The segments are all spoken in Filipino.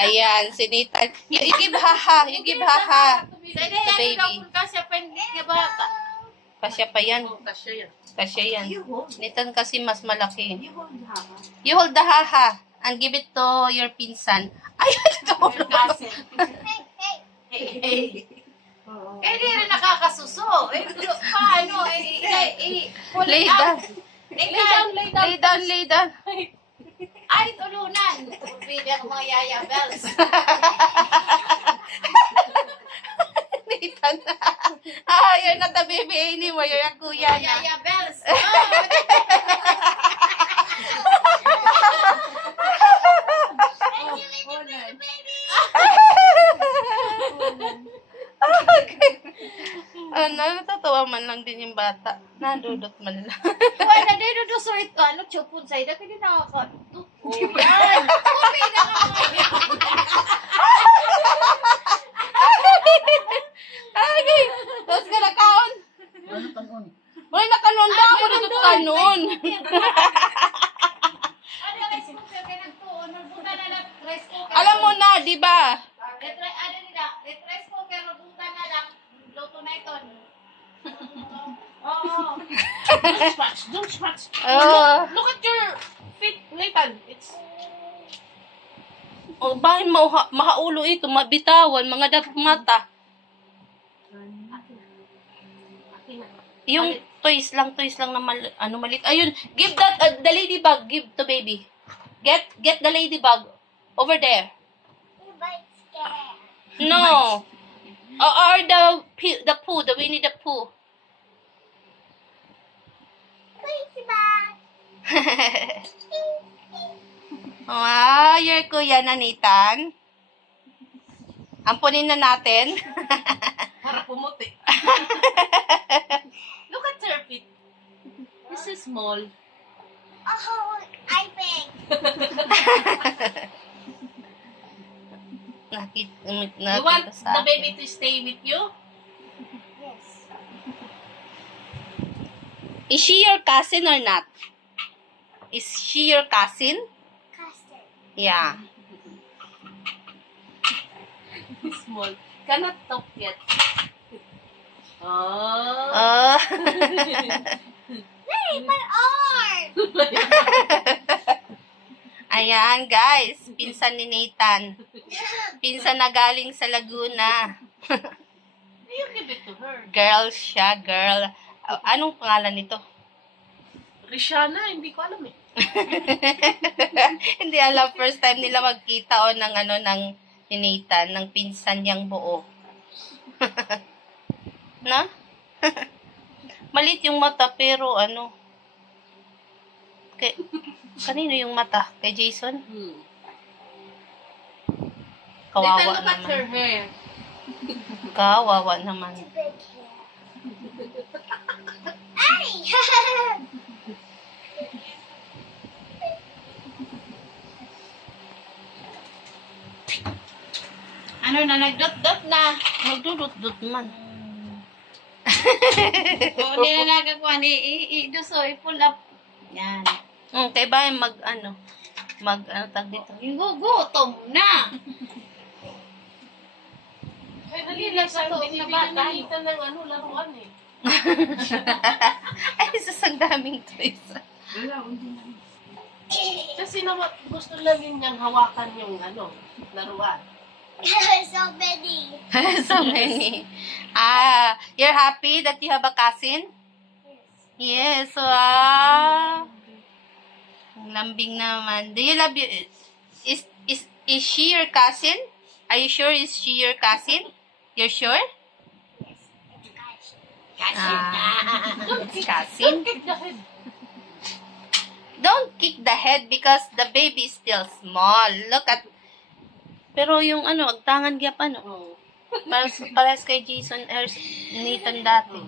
Ayan, sinitan. You give haha. You give haha. The baby. Kasya pa yan. Kasya yan. Nitan kasi mas malaki. You hold the haha and give it to your pinsan. Ay, ito. Eh, di rin nakakasuso. Paano? Lay down. Lay down, lay down. Ay, tulunan. Bili ang mga yaya bells. Nathan. Ah, you're not the baby anymore. You're a kuya na. Yaya bells. Okay. Natatawa man lang din yung bata. Nadudot man lang. Wala, dito so ito. Ano, chupon sa'yo. Dito hindi nakakato. Yan. Kupi na Okay. Tapos ka na kaon. Wala na kanon daw. Wala na kanon. Alam mo na, di ba? Retres ko, pero buta na lang. Luto na ito. Oh. Don't scratch. Look at your feet, Nathan. It's... Oh, bakit mahaulo ito? Mabitawan, mga dapat mata. Yung toys lang na malit. Ayun, give that, the ladybug, give to baby. Get the ladybug over there. No. Or the Pooh, the Winnie the Pooh. Wow, your kuya na, Nathan. Ampunin na natin. Para pumuti. Look at her feet. This is small. Oh, I think. You want the baby to stay with you? Yes. Is she your cousin or not? Is she your cousin? Cousin. Yeah. Small. Cannot talk yet. Oh. Oh. Hey, my arm! Ayan, guys. Pinsan ni Nathan. Pinsan na galing sa Laguna. You give it to her. Girl siya, girl. Anong pangalan nito? Rishana, hindi ko alam eh. Hindi alam, first time nila magkita ng ni Nathan, ng pinsan niyang buo. Na? Malit yung mata, pero kanino yung mata? Kay Jason? Kawawa Look at her naman. hair. Kawawa naman. Ay! Ano na, nagdot-dot na. Nagdudot-dot man. Oo, hindi na nagagawa. I-duso, i-pull up. Yan. Kaya ba tag dito? Yung gugutom na. Ay, dali lang sa binibigyan na Nathan ng laruan eh. Ay, sasang daming toys. Kasi gusto lang niyang hawakan yung laruan. So many. So many. You're happy that you have a cousin? Yes. Wow. Ang lambing naman. Do you love you? Is she your cousin? Are you sure is she your cousin? You're sure? Cousin. Kick the head. Don't kick the head because the baby is still small. Look at. Pero yung agtangan gyap Parehas kay Jason Nathan dati.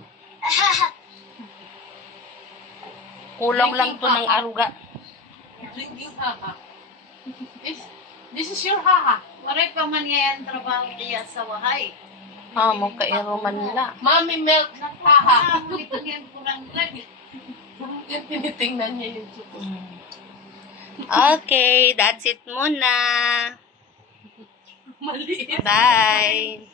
Kulang lang to ng aruga. Drinking haha. This is your haha. Maray pa man yan trabaho niya sa wahay. Mo kairo man nila. Mommy milk haha. Ito yan kurang lagi. Yan tinitingnan niya yung suko. Okay, that's it muna. Maliit. Bye!